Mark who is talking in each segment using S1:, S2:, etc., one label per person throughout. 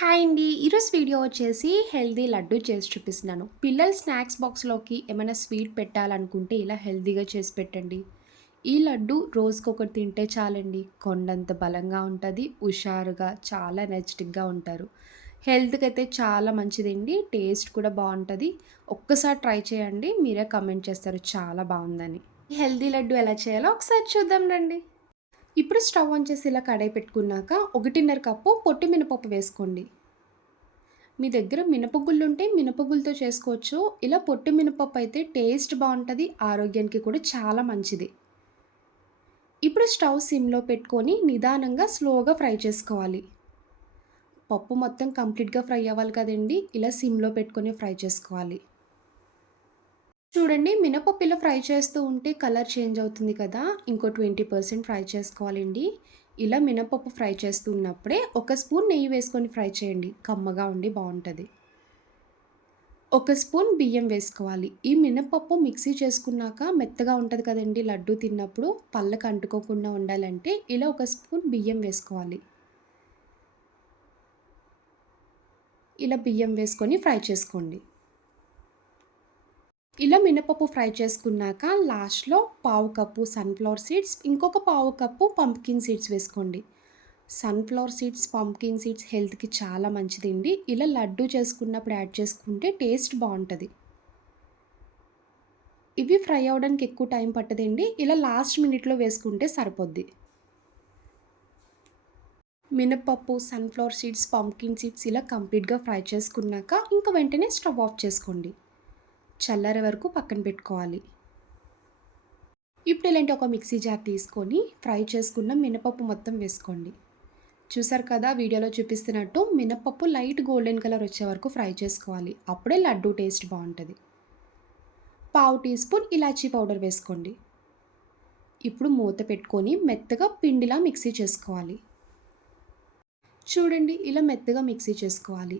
S1: Hi అండి. ఈరోజు video వచ్చేసి హెల్దీ లడ్డు చేసి చూపిస్తున్నాను. పిల్లలు స్నాక్స్ బాక్స్లోకి ఏమైనా స్వీట్ పెట్టాలనుకుంటే ఇలా హెల్దీగా చేసి పెట్టండి. ఈ లడ్డు రోజుకొకటి తింటే చాలండి. కొండంత బలంగా ఉంటుంది హుషారుగా చాలా ఎనర్జెటిక్గా ఉంటారు. హెల్త్కి అయితే చాలా మంచిదండి. టేస్ట్ కూడా బాగుంటుంది. ఒక్కసారి ట్రై చేయండి. మీరే కమెంట్ చేస్తారు. చాలా బాగుందని. హెల్దీ లడ్డు ఎలా చేయాలో ఒకసారి చూద్దాం రండి. ఇప్పుడు స్టవ్ ఆన్ చేసి ఇలా కడాయి పెట్టుకున్నాక ఒకటిన్నర కప్పు పొట్టి మినపప్పు వేసుకోండి. మీ దగ్గర మినపగుళ్ళు ఉంటే మినపగుళ్ళతో చేసుకోవచ్చు. ఇలా పొట్టి మినపప్పు అయితే టేస్ట్ బాగుంటుంది ఆరోగ్యానికి కూడా చాలా మంచిది. ఇప్పుడు స్టవ్ సిమ్లో పెట్టుకొని నిదానంగా స్లోగా ఫ్రై చేసుకోవాలి. పప్పు మొత్తం కంప్లీట్గా ఫ్రై అవ్వాలి కదండి ఇలా సిమ్లో పెట్టుకొని ఫ్రై చేసుకోవాలి. చూడండి మినపప్పు ఇలా ఫ్రై చేస్తూ ఉంటే కలర్ చేంజ్ అవుతుంది కదా ఇంకో ట్వంటీ పర్సెంట్ ఫ్రై చేసుకోవాలండి. ఇలా మినపప్పు ఫ్రై చేస్తున్నప్పుడే ఒక స్పూన్ నెయ్యి వేసుకొని ఫ్రై చేయండి కమ్మగా ఉండి బాగుంటుంది. ఒక స్పూన్ బియ్యం వేసుకోవాలి. ఈ మినపప్పు మిక్సీ చేసుకున్నాక మెత్తగా ఉంటుంది కదండి లడ్డు తిన్నప్పుడు పళ్ళకు అంటుకోకుండా ఉండాలంటే ఇలా ఒక స్పూన్ బియ్యం వేసుకోవాలి. ఇలా బియ్యం వేసుకొని ఫ్రై చేసుకోండి. ఇలా మినపప్పు ఫ్రై చేసుకున్నాక లాస్ట్లో పావు కప్పు సన్ఫ్లవర్ సీడ్స్ ఇంకొక పావు కప్పు పంప్కిన్ సీడ్స్ వేసుకోండి. సన్ఫ్లవర్ సీడ్స్ పంప్కిన్ సీడ్స్ హెల్త్కి చాలా మంచిదండి. ఇలా లడ్డు చేసుకున్నప్పుడు యాడ్ చేసుకుంటే టేస్ట్ బాగుంటుంది. ఇవి ఫ్రై అవ్వడానికి ఎక్కువ టైం పట్టదండి. ఇలా లాస్ట్ మినిట్లో వేసుకుంటే సరిపోద్ది. మినపప్పు సన్ఫ్లవర్ సీడ్స్ పంప్కిన్ సీడ్స్ ఇలా కంప్లీట్గా ఫ్రై చేసుకున్నాక ఇంకా వెంటనే స్టవ్ ఆఫ్ చేసుకోండి. చల్లారే వరకు పక్కన పెట్టుకోవాలి. ఇప్పుడు ఇలాంటి ఒక మిక్సీ జార్ తీసుకొని ఫ్రై చేసుకున్న మినపప్పు మొత్తం వేసుకోండి. చూసారు కదా వీడియోలో చూపిస్తున్నట్టు మినపప్పు లైట్ గోల్డెన్ కలర్ వచ్చే వరకు ఫ్రై చేసుకోవాలి. అప్పుడే లడ్డు టేస్ట్ బాగుంటుంది. పావు టీ స్పూన్ ఇలాచీ పౌడర్ వేసుకోండి. ఇప్పుడు మూత పెట్టుకొని మెత్తగా పిండిలా మిక్సీ చేసుకోవాలి. చూడండి ఇలా మెత్తగా మిక్సీ చేసుకోవాలి.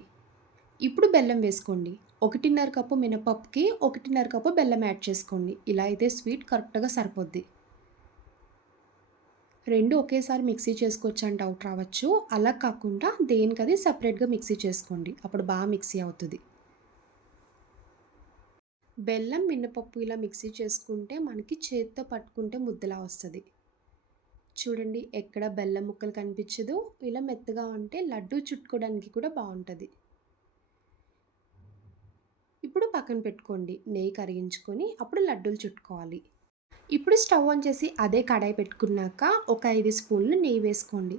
S1: ఇప్పుడు బెల్లం వేసుకోండి. ఒకటిన్నర కప్పు మినపప్పుకి ఒకటిన్నర కప్పు బెల్లం యాడ్ చేసుకోండి. ఇలా అయితే స్వీట్ కరెక్ట్గా సరిపోద్ది. రెండు ఒకేసారి మిక్సీ చేసుకోవచ్చు అని డౌట్ రావచ్చు. అలా కాకుండా దేనికది సపరేట్గా మిక్సీ చేసుకోండి. అప్పుడు బాగా మిక్సీ అవుతుంది. బెల్లం మినపప్పు ఇలా మిక్సీ చేసుకుంటే మనకి చేతితో పట్టుకుంటే ముద్దలా వస్తుంది. చూడండి ఎక్కడ బెల్లం ముక్కలు కనిపించదు. ఇలా మెత్తగా ఉంటే లడ్డు చుట్టుకోవడానికి కూడా బాగుంటుంది. పక్కన పెట్టుకోండి నెయ్యి కరిగించుకొని అప్పుడు లడ్డూలు చుట్టుకోవాలి. ఇప్పుడు స్టవ్ ఆన్ చేసి అదే కడాయి పెట్టుకున్నాక ఒక ఐదు స్పూన్లు నెయ్యి వేసుకోండి.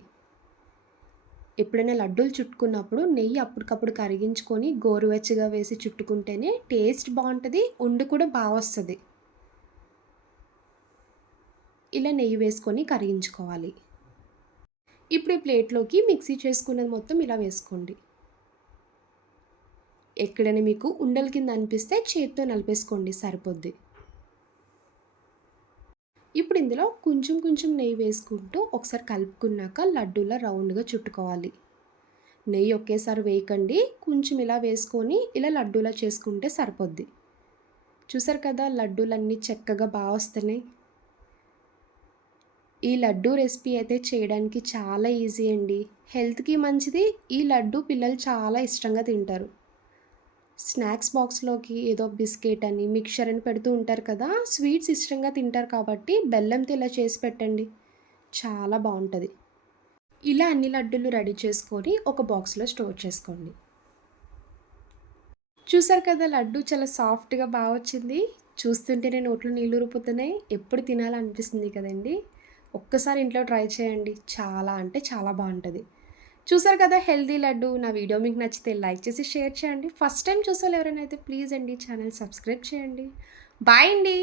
S1: ఎప్పుడైనా లడ్డూలు చుట్టుకున్నప్పుడు నెయ్యి అప్పటికప్పుడు కరిగించుకొని గోరువెచ్చగా వేసి చుట్టుకుంటేనే టేస్ట్ బాగుంటుంది ఉండు కూడా బాగా వస్తుంది. ఇలా నెయ్యి వేసుకొని కరిగించుకోవాలి. ఇప్పుడు ఈ ప్లేట్లోకి మిక్సీ చేసుకున్నది మొత్తం ఇలా వేసుకోండి. ఎక్కడైనా మీకు ఉండల కింద అనిపిస్తే చేతితో నలిపేసుకోండి సరిపోద్ది. ఇప్పుడు ఇందులో కొంచెం కొంచెం నెయ్యి వేసుకుంటూ ఒకసారి కలుపుకున్నాక లడ్డూలా రౌండ్గా చుట్టుకోవాలి. నెయ్యి ఒకేసారి వేయకండి కొంచెం ఇలా వేసుకొని ఇలా లడ్డూలా చేసుకుంటే సరిపోద్ది. చూసారు కదా లడ్డూలన్నీ చక్కగా బాగా వస్తున్నాయి. ఈ లడ్డూ రెసిపీ అయితే చేయడానికి చాలా ఈజీ అండి. హెల్త్కి మంచిది ఈ లడ్డు పిల్లలు చాలా ఇష్టంగా తింటారు. స్నాక్స్ బాక్స్లోకి ఏదో బిస్కెట్ అని మిక్చర్ అని పెడుతూ ఉంటారు కదా స్వీట్స్ ఇష్టంగా తింటారు కాబట్టి బెల్లంతో ఇలా చేసి పెట్టండి. చాలా బాగుంటుంది. ఇలా అన్ని లడ్డూలు రెడీ చేసుకొని ఒక బాక్స్లో స్టోర్ చేసుకోండి. చూసారు కదా లడ్డు చాలా సాఫ్ట్గా బాగా వచ్చింది. చూస్తుంటేనే నోట్లో నీళ్ళు ఊరిపోతున్నాయి. ఎప్పుడు తినాలనిపిస్తుంది కదండి. ఒక్కసారి ఇంట్లో ట్రై చేయండి. చాలా అంటే చాలా బాగుంటుంది. చూసారు కదా హెల్దీ లడ్డు. నా వీడియో మీకు నచ్చితే లైక్ చేసి షేర్ చేయండి. ఫస్ట్ టైం చూసారు ఎవరైనా అయితే ప్లీజ్ అండి ఛానల్ సబ్స్క్రైబ్ చేయండి. బాయ్ అండి.